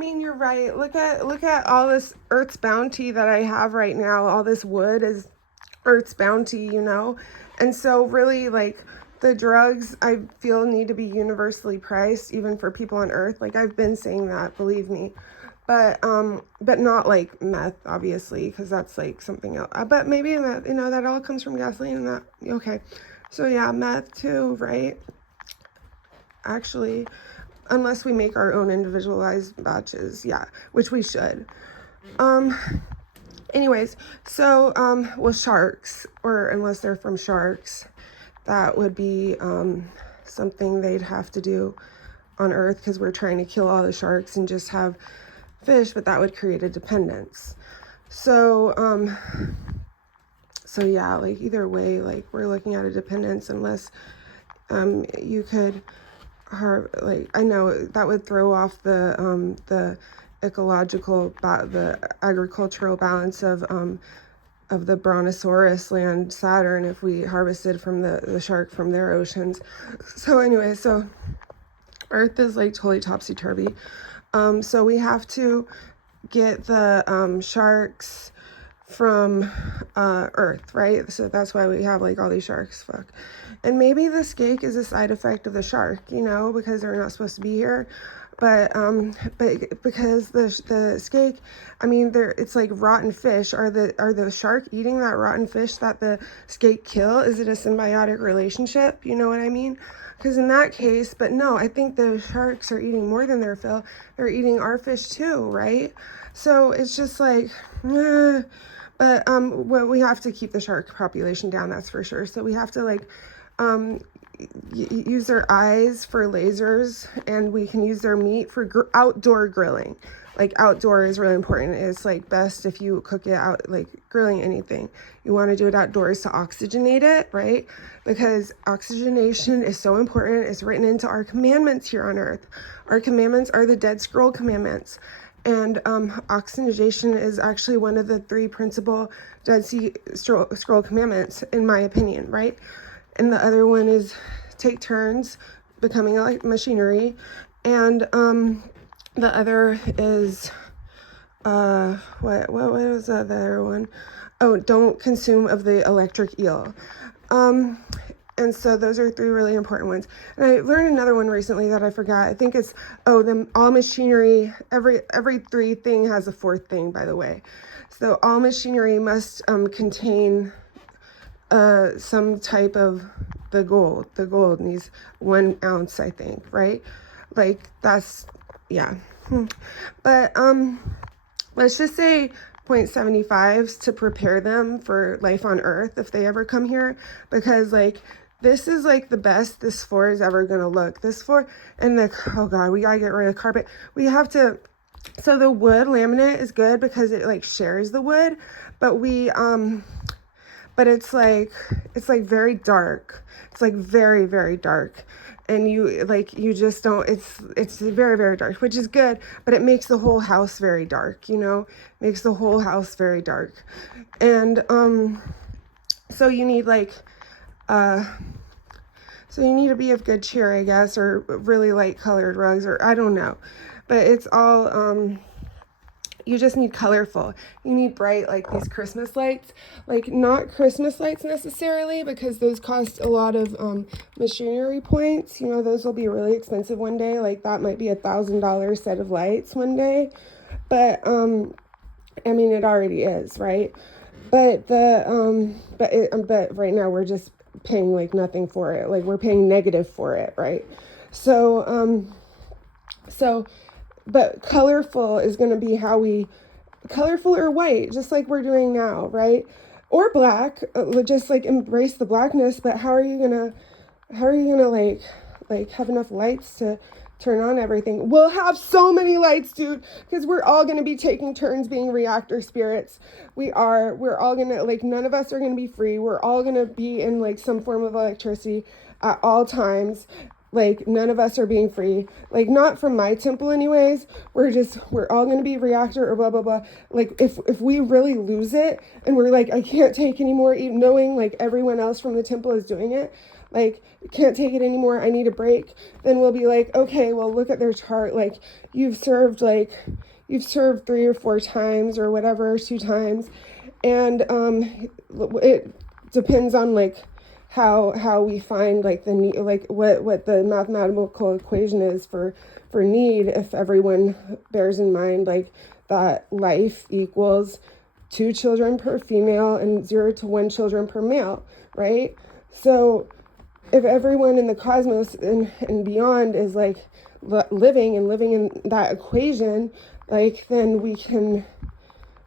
I mean, you're right. Look at all this Earth's bounty that I have right now. All this wood is Earth's bounty, you know? And so really like the drugs I feel need to be universally priced even for people on Earth. Like I've been saying that, believe me. But not like meth, obviously, because that's like something else. But maybe meth, you know, that all comes from gasoline and that okay. So yeah, meth too, right? Actually, unless we make our own individualized batches, yeah, which we should. Um, anyways, so with sharks, or unless they're from sharks, that would be something they'd have to do on Earth because we're trying to kill all the sharks and just have fish, but that would create a dependence. So so yeah, like either way, like we're looking at a dependence unless you could like I know that would throw off the ecological the agricultural balance of the brontosaurus land Saturn if we harvested from the shark from their oceans. So anyway, so Earth is like totally topsy-turvy. So we have to get the sharks from Earth, right? So that's why we have like all these sharks. Fuck. And maybe the skate is a side effect of the shark, you know, because they're not supposed to be here. But because the skate, I mean, it's like rotten fish. Are the shark eating that rotten fish that the skate kill? Is it a symbiotic relationship? You know what I mean? Because in that case, but no, I think the sharks are eating more than their fill. They're eating our fish too, right? So it's just like, but well, we have to keep the shark population down, that's for sure. So we have to like use their eyes for lasers, and we can use their meat for outdoor grilling. Like outdoor is really important. It's like best if you cook it out, like grilling anything. You want to do it outdoors to oxygenate it, right? Because oxygenation is so important. It's written into our commandments here on Earth. Our commandments are the Dead Scroll commandments. And oxygenation is actually one of the 3 principal Dead Sea Scroll commandments, in my opinion, right? And the other one is take turns becoming like machinery. And the other is what was the other one? Oh, don't consume of the electric eel. And so those are 3 really important ones. And I learned another one recently that I forgot. I think it's all machinery, every 3 thing has a 4th thing, by the way. So all machinery must contain some type of the gold. The gold needs 1 ounce, I think, right? Like that's yeah. But let's just say 0.75s to prepare them for life on Earth if they ever come here, because like this is like the best this floor is ever gonna look. This floor and oh god, we gotta get rid of carpet. We have to. So the wood laminate is good because it like shares the wood, but but it's like very dark. It's like very, very dark. And you just don't, it's very, very dark, which is good, but it makes the whole house very dark, you know, makes the whole house very dark. And so you need like so you need to be of good cheer, I guess, or really light colored rugs, or I don't know, but it's all you just need colorful. You need bright, like these Christmas lights. Like not Christmas lights necessarily, because those cost a lot of machinery points. You know, those will be really expensive one day. Like that might be $1,000 set of lights one day. But I mean, it already is, right? But but right now we're just paying like nothing for it. Like we're paying negative for it, right? So so but colorful is going to be how we colorful or white, just like we're doing now, right? Or black, just like embrace the blackness. But how are you gonna like have enough lights to turn on everything? We'll have so many lights, dude, because we're all gonna be taking turns being reactor spirits. We're all gonna, like, none of us are gonna be free. We're all gonna be in like some form of electricity at all times. Like none of us are being free, like not from my temple anyways. We're all going to be reactor or blah blah blah. Like if we really lose it and we're like, I can't take anymore, even knowing like everyone else from the temple is doing it, like can't take it anymore, I need a break, then we'll be like, okay, well, look at their chart, like you've served 3 or 4 times or whatever, 2 times, and it depends on like how we find like the need, like what the mathematical equation is for need, if everyone bears in mind like that life equals 2 children per female and 0 to 1 children per male, right? So if everyone in the cosmos and beyond is like living in that equation, like then we can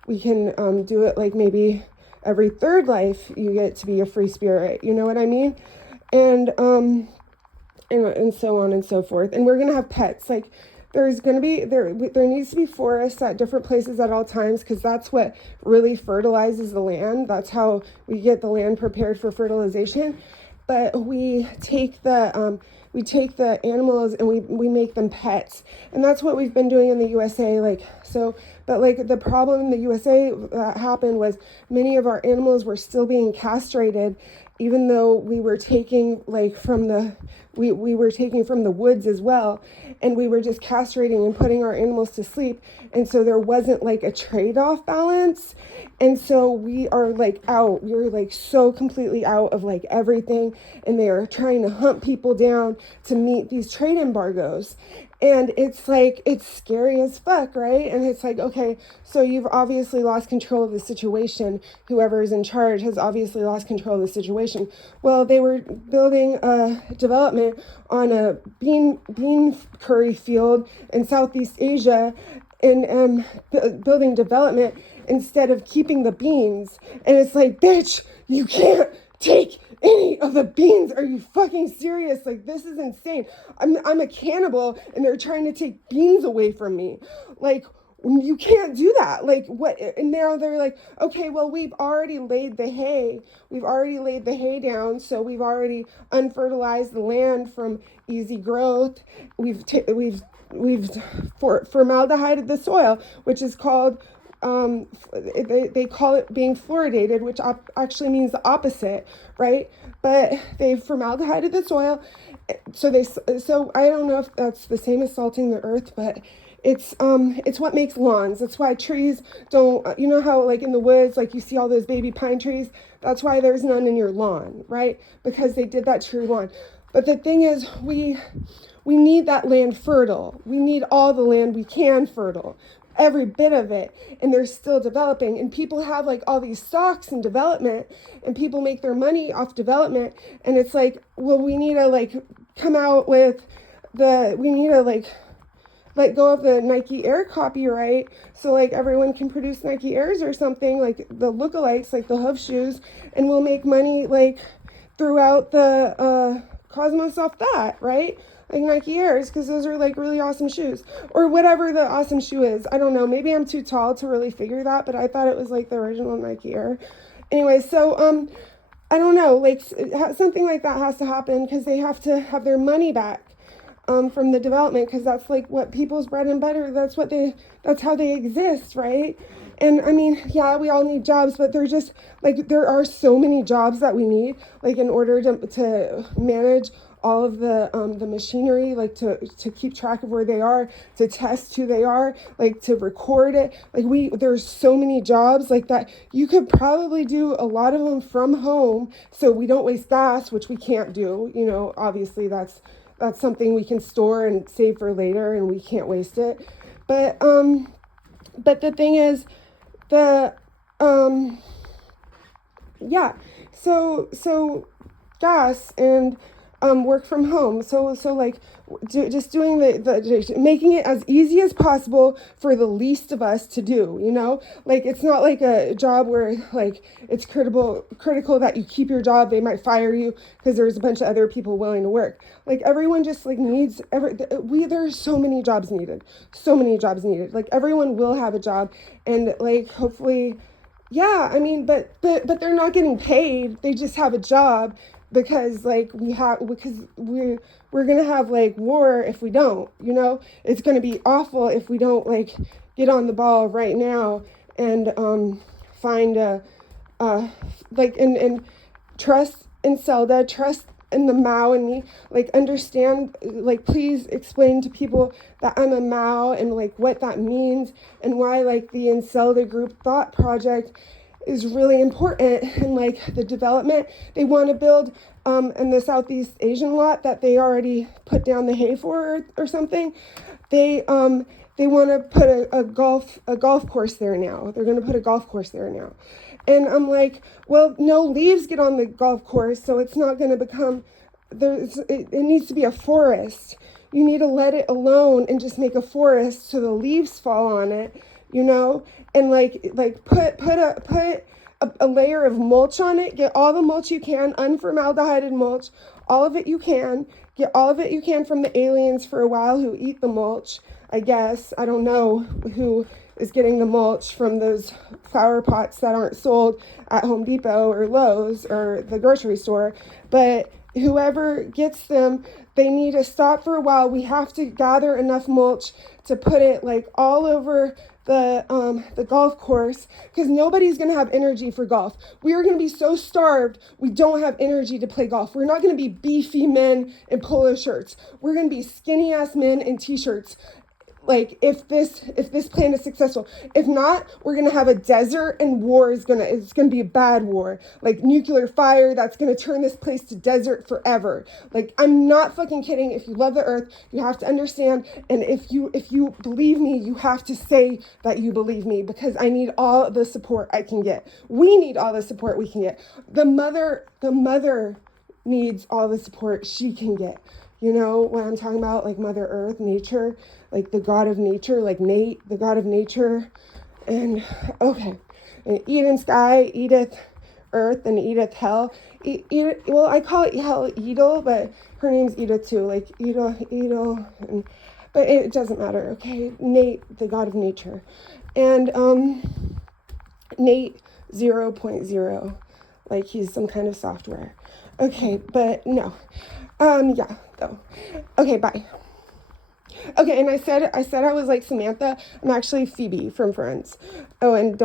do it like maybe every 3rd life you get to be a free spirit, you know what I mean? And so on and so forth. And we're gonna have pets. Like there's gonna be there needs to be forests at different places at all times, because that's what really fertilizes the land. That's how we get the land prepared for fertilization. But we take the animals and we make them pets, and that's what we've been doing in the USA. Like so, but like the problem in the USA that happened was many of our animals were still being castrated, even though we were taking like from the we were taking from the woods as well, and we were just castrating and putting our animals to sleep, and so there wasn't like a trade-off balance, and so we are like out, we're like so completely out of like everything, and they are trying to hunt people down to meet these trade embargoes. And it's like, it's scary as fuck, right? And it's like, okay, so you've obviously lost control of the situation. Whoever is in charge has obviously lost control of the situation. Well, they were building a development on a bean curry field in Southeast Asia, and building development instead of keeping the beans. And it's like, bitch, you can't take any of the beans. Are you fucking serious? Like, this is insane. I'm a cannibal and they're trying to take beans away from me. Like, you can't do that. Like, what? And now they're like, okay, well, we've already laid the hay. We've already laid the hay down. So we've already unfertilized the land from easy growth. We've formaldehyde the soil, which is called they call it being fluoridated, which actually means the opposite, right? But they've formaldehyded the soil, so I don't know if that's the same as salting the earth, but it's what makes lawns. That's why trees don't, you know how like in the woods, like you see all those baby pine trees, that's why there's none in your lawn, right? Because they did that to your lawn. But the thing is, we need that land fertile. We need all the land we can fertile, every bit of it, and they're still developing, and people have like all these stocks in development, and people make their money off development, and it's like, well, we need to like come out with we need to like let go of the Nike Air copyright, so like everyone can produce Nike Airs or something, like the lookalikes, like the hoof shoes, and we'll make money like throughout the cosmos off that, right? Like Nike Airs, because those are like really awesome shoes, or whatever the awesome shoe is. I don't know, maybe I'm too tall to really figure that, but I thought it was like the original Nike Air. Anyway, so I don't know, like something like that has to happen, because they have to have their money back from the development, because that's like what people's bread and butter, that's how they exist, right? And I mean, yeah, we all need jobs, but they're just like, there are so many jobs that we need, like in order to manage all of the machinery, like to keep track of where they are, to test who they are, like to record it. Like there's so many jobs like that. You could probably do a lot of them from home, so we don't waste gas, which we can't do. You know, obviously that's something we can store and save for later, and we can't waste it. But the thing is, yeah, so gas and work from home. So like just doing making it as easy as possible for the least of us to do, you know, like it's not like a job where like it's critical that you keep your job. They might fire you because there's a bunch of other people willing to work. Like everyone just like needs there's so many jobs needed. Like everyone will have a job, and like hopefully, yeah, I mean, but they're not getting paid. They just have a job, because like we're gonna have like war if we don't, you know. It's gonna be awful if we don't like get on the ball right now and find like and trust in Zelda, trust and the Mao and me, like, understand, like, please explain to people that I'm a Mao and, like, what that means and why, like, the Incel the Group Thought Project is really important. And, like, the development they want to build in the Southeast Asian lot that they already put down the hay for, or something. They want to put a golf course there now. They're going to put a golf course there now. And I'm like, well, no leaves get on the golf course, so it's not going to become, it needs to be a forest. You need to let it alone and just make a forest so the leaves fall on it, you know? And like put a layer of mulch on it. Get all the mulch you can, unformaldehyde mulch, all of it you can. Get all of it you can from the aliens for a while who eat the mulch, I guess. I don't know who is getting the mulch from those flower pots that aren't sold at Home Depot or Lowe's or the grocery store. But whoever gets them, they need to stop for a while. We have to gather enough mulch to put it like all over the golf course, because nobody's going to have energy for golf. We are going to be so starved we don't have energy to play golf. We're not going to be beefy men in polo shirts. We're going to be skinny ass men in t-shirts. Like, if this plan is successful. If not, we're gonna have a desert, and it's gonna be a bad war, like nuclear fire that's gonna turn this place to desert forever. Like, I'm not fucking kidding. If you love the earth, you have to understand. And if you believe me, you have to say that you believe me, because I need all the support I can get. We need all the support we can get. The mother needs all the support she can get. You know what I'm talking about? Like Mother Earth, nature, like the God of nature, like Nate, the God of nature. And okay, and Eden sky, Edith earth, and Edith hell. Well, I call it hell Edel, but her name's Edith too, like Edel, but it doesn't matter, okay? Nate, the God of nature. And Nate 0.0, like he's some kind of software. Okay, but no. Yeah, though. Okay, bye. Okay, and I said I was like Samantha. I'm actually Phoebe from Friends. Oh, and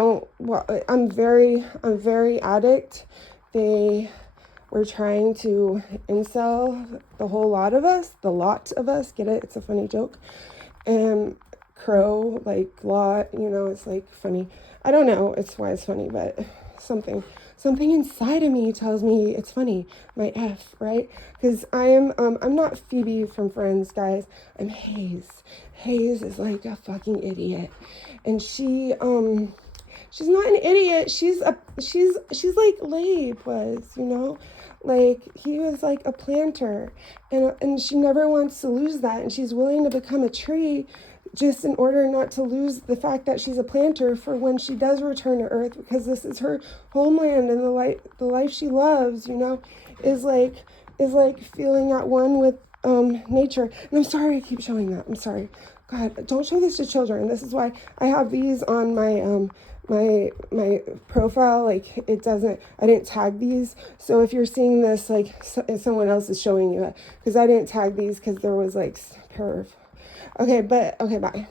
I'm very addict. They were trying to incel the lot of us, get it? It's a funny joke. And crow, like lot, you know, it's like funny. I don't know why it's funny, but something inside of me tells me it's funny. My F, right? Because I'm not Phoebe from Friends, guys. I'm Hayes. Hayes is like a fucking idiot, and she's not an idiot. She's like Labe was, you know, like he was like a planter, and she never wants to lose that, and she's willing to become a tree just in order not to lose the fact that she's a planter for when she does return to Earth, because this is her homeland, and the life she loves, you know, is like feeling at one with nature. And I'm sorry I keep showing that. I'm sorry. God, don't show this to children. This is why I have these on my my profile. Like, I didn't tag these, so if you're seeing this, like if someone else is showing you it, because I didn't tag these because there was like perv. Okay, bye.